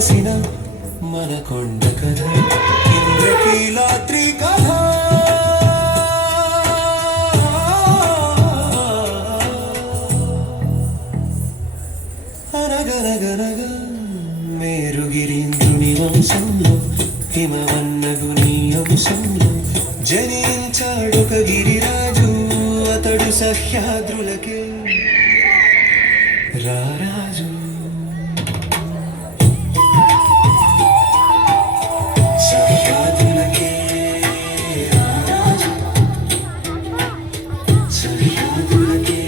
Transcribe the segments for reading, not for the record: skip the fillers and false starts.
వెలసిన మన కొండ కథ ఇంద్రకీలాద్రి కథ అనగనగనగా మేరుగిరీంద్రుని వంశంలో హిమవన్నగుని వంశంలో జనించాడొక గిరిరాజు అతడు సహ్యాద్రులకే రారాజు సహ్యాద్రులకే రారాజు సహ్యాద్రులకే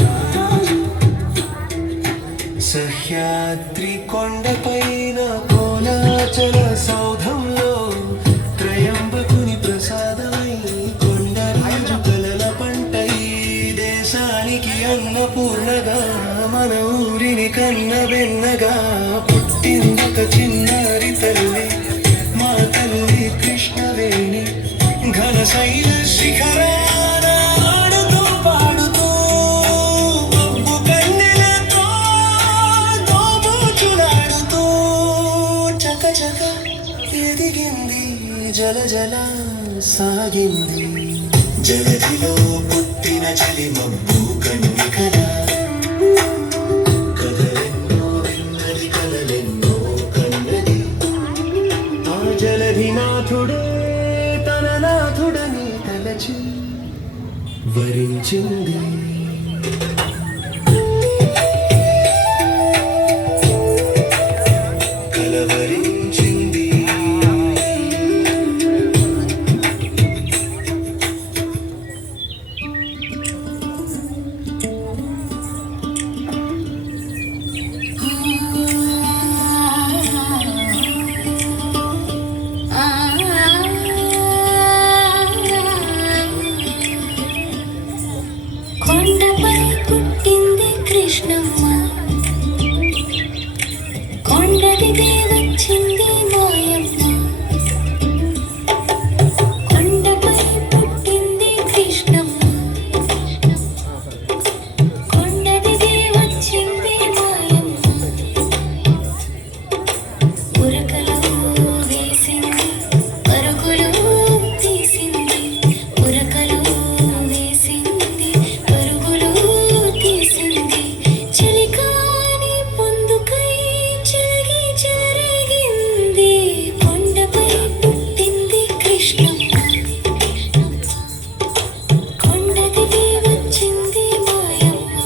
రారాజు సహ్యాద్రి కొండపైన కోలాచల సౌధంలో త్రయంబకుని ప్రసాదమై కొండరాజు కలల పంటై దేశానికి అన్నపూర్ణగా మన ఊరిని కన్నబెన్నగా పుట్టిందొక చిన్నారి తల్లి మా తల్లి కృష్ణవేణి ఘన శైల శిఖరాన ఆడుతూ పాడుతూ మబ్బు కన్నెలతో దోబూచులాడుతూ చకచక ఎదిగింది జల జల సాగింది జలధిలో పుట్టిన చలి మబ్బు కన్ని కదా కథలెన్నో విన్నది కలలెన్నో కన్నది ఆ జలధినాథుడే తన నాథుడని తలచి వరించింది కలవరించింది కొండపై పుట్టింది కృష్ణమ్మ కొండ దిగే వచ్చింది మాయమ్మ కొండపై పుట్టింది కృష్ణమ్మ కొండ దిగే వచ్చింది మాయమ్మ ఉరకలు వేసింది పరుగులు తీసింది ఉరకలు వేసింది పరుగులు తీసింది చలికాని పొందుకై చెరిగి చెరిగింది కొండపై పుట్టింది కృష్ణమ్మ కొండ దిగి వచ్చింది మాయమ్మ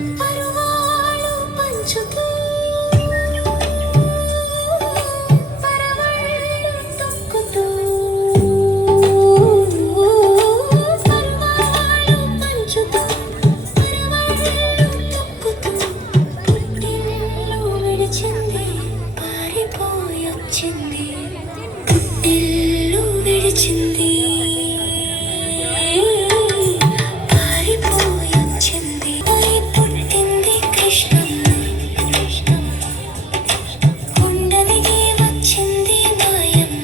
పరువాలు పంచుతూ పరవళ్ళు తొక్కుతూ పరువాలు పంచుతూ పరవళ్ళు తొక్కుతూ పుట్టిల్లు విడిచింది పారిపోయొచ్చింది పుట్టిల్లు విడిచింది పారిపోయొచ్చింది పై పుట్టింది కృష్ణమ్మ కొండ దిగి వచ్చింది మాయమ్మ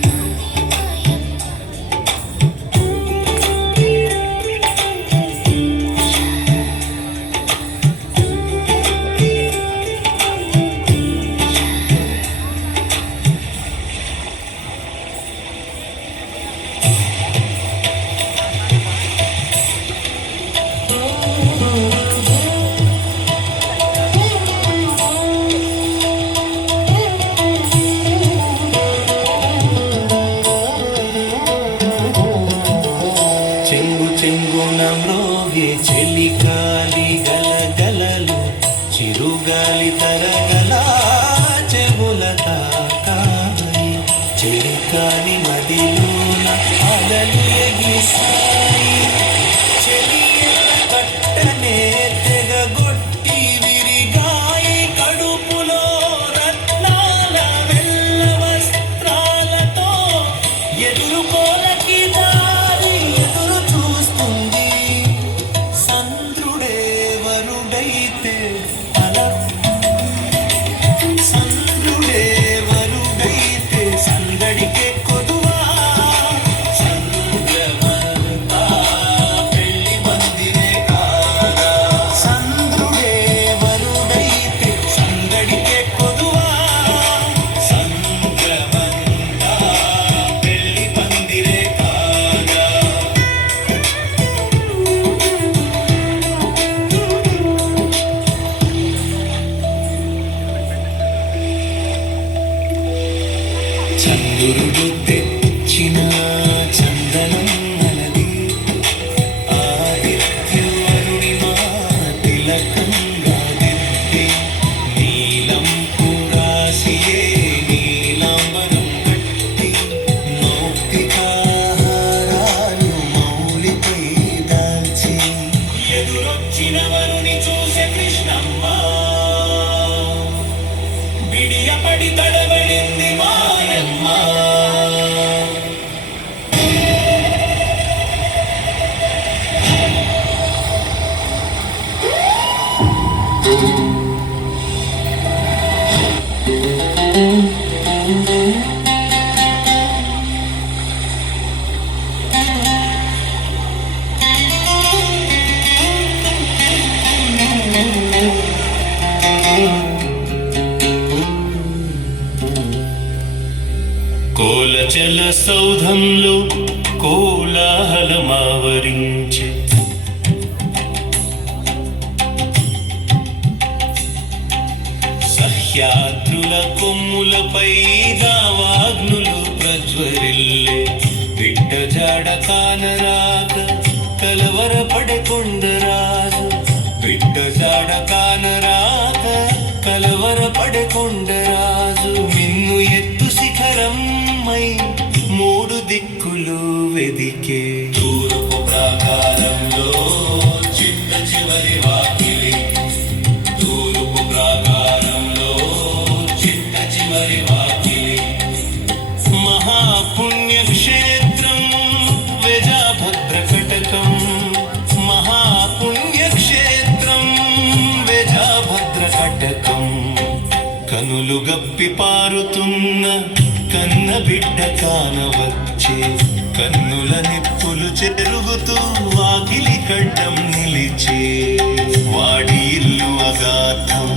చెంగు చెంగున మ్రోగే చెలికాలి గలగలలు చిరుగాలి తరగల చెవుల తాకాయి చెలికాలి మదిలోన అలలు ఎగిసాయి చెలియల కట్టనే తెగగొట్టి విరిగాయి కడుపులో రత్నాల వెల్ల వస్త్రాలతో ఎదురుకోలకి దారి ఎదురు చూస్తుంది మెచ్చిన వరుని చూసే కృష్ణమ్మ బిడియపడి తడబడింది మాయమ్మ కోలచల సౌధంలో కోలాహలమావరించే సహ్యాద్రుల కొమ్ములపై దావాగ్నులు ప్రజ్వరిల్లే బిడ్డ జాడ కానరాక కలవరపడే కొండరాజు బిడ్డ జాడ కానరాక కలవరపడే కొండరాజు మిన్ను ఎత్తు శిఖరమ్మై మూడు దిక్కులు వెదికే తూర్పు ప్రాకారంలో చిట్ట చివరి వాకిలి తూర్పు ప్రాకారంలో చిట్ట చివరి వాకిలి మహాపుణ్యక్షేత్రం వెజాభద్రకటకం మహాపుణ్యక్షేత్రం వెజాభద్రకటకం కనులు గప్పి పారుతున్న కన్న బిడ్డ కానవచ్చే కన్నుల నిప్పులు చెరుగుతూ వాకిలి కడ్డం నిలిచే వాడి ఇల్లు అగాధం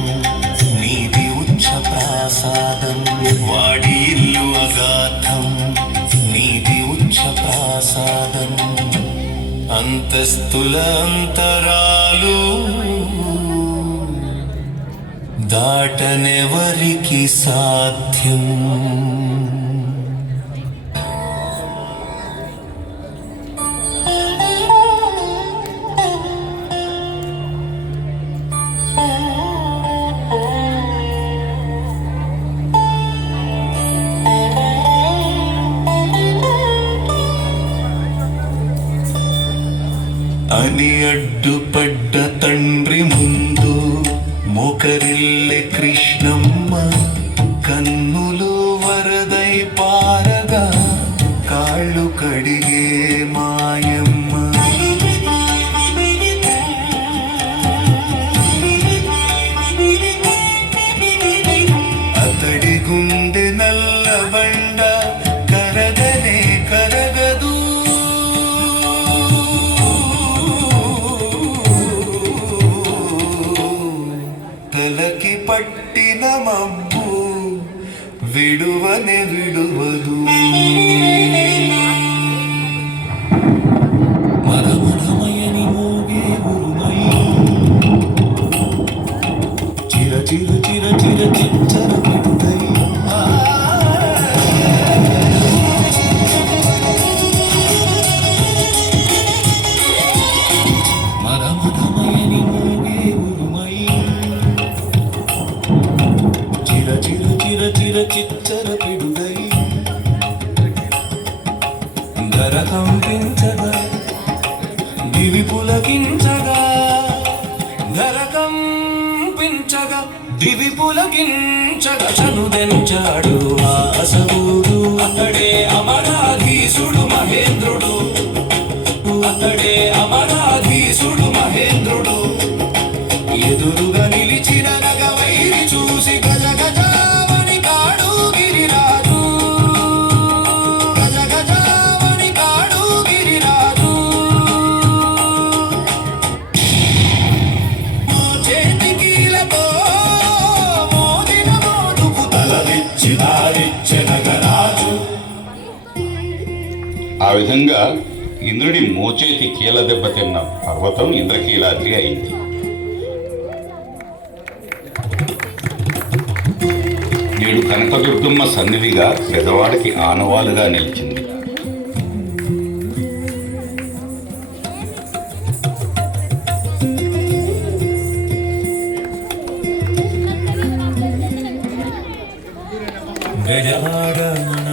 నీది ఉచ్చ ప్రాసాదం వాడి ఇల్లు అగాధం నీది ఉచ్చ ప్రాసాదం అంతస్తుల అంతరాలు దాటనెవరికి సాధ్యం అని అడ్డుపడ్డ తండ్రి ముందు మోకరిల్లె కృష్ణమ్మ కన్నులు వరదై పారగా కాళ్ళు కడిగే మాయమ్మ అతడి గుండె నల్లబండ కరగనే కరగదు తలకి పట్టిన మబ్బు విడువనే విడువదు మరమరమయని మోగే ఉరుమై చిర చిర చిర చిర చిచ్చర పెడుతై మరమరమయని మోగే ఉరుమై చిర చిర చిర చిర చిచ్చర పిడుగై ధర కంపించగా దివి పులకించగా ధర కంపించగా దివి పులకించగా చనుదెంచాడు ఆసవుడు అతడే అమరాధీసుడు మహేంద్రుడు అతడే అమరాధీసుడు మహేంద్రుడు ఎదురుగా నిలిచిన నగవైరి చూసి గజ గజావని కాడు గిరిరాజు గజ గజావని కాడు గిరిరాజు చేతికీలతో మోదిన మోదుకు తలవిచ్చి దారిచ్చే నగరాజు. ఆ విధంగా ఇంద్రుడి మోచేతి కీల దెబ్బతిన్న పర్వతం ఇంద్రకీలాద్రి అయింది. నేడు కనకదుర్గమ్మ సన్నిధిగా పెదవాడికి ఆనవాలుగా నిలిచింది. గజవాడ మన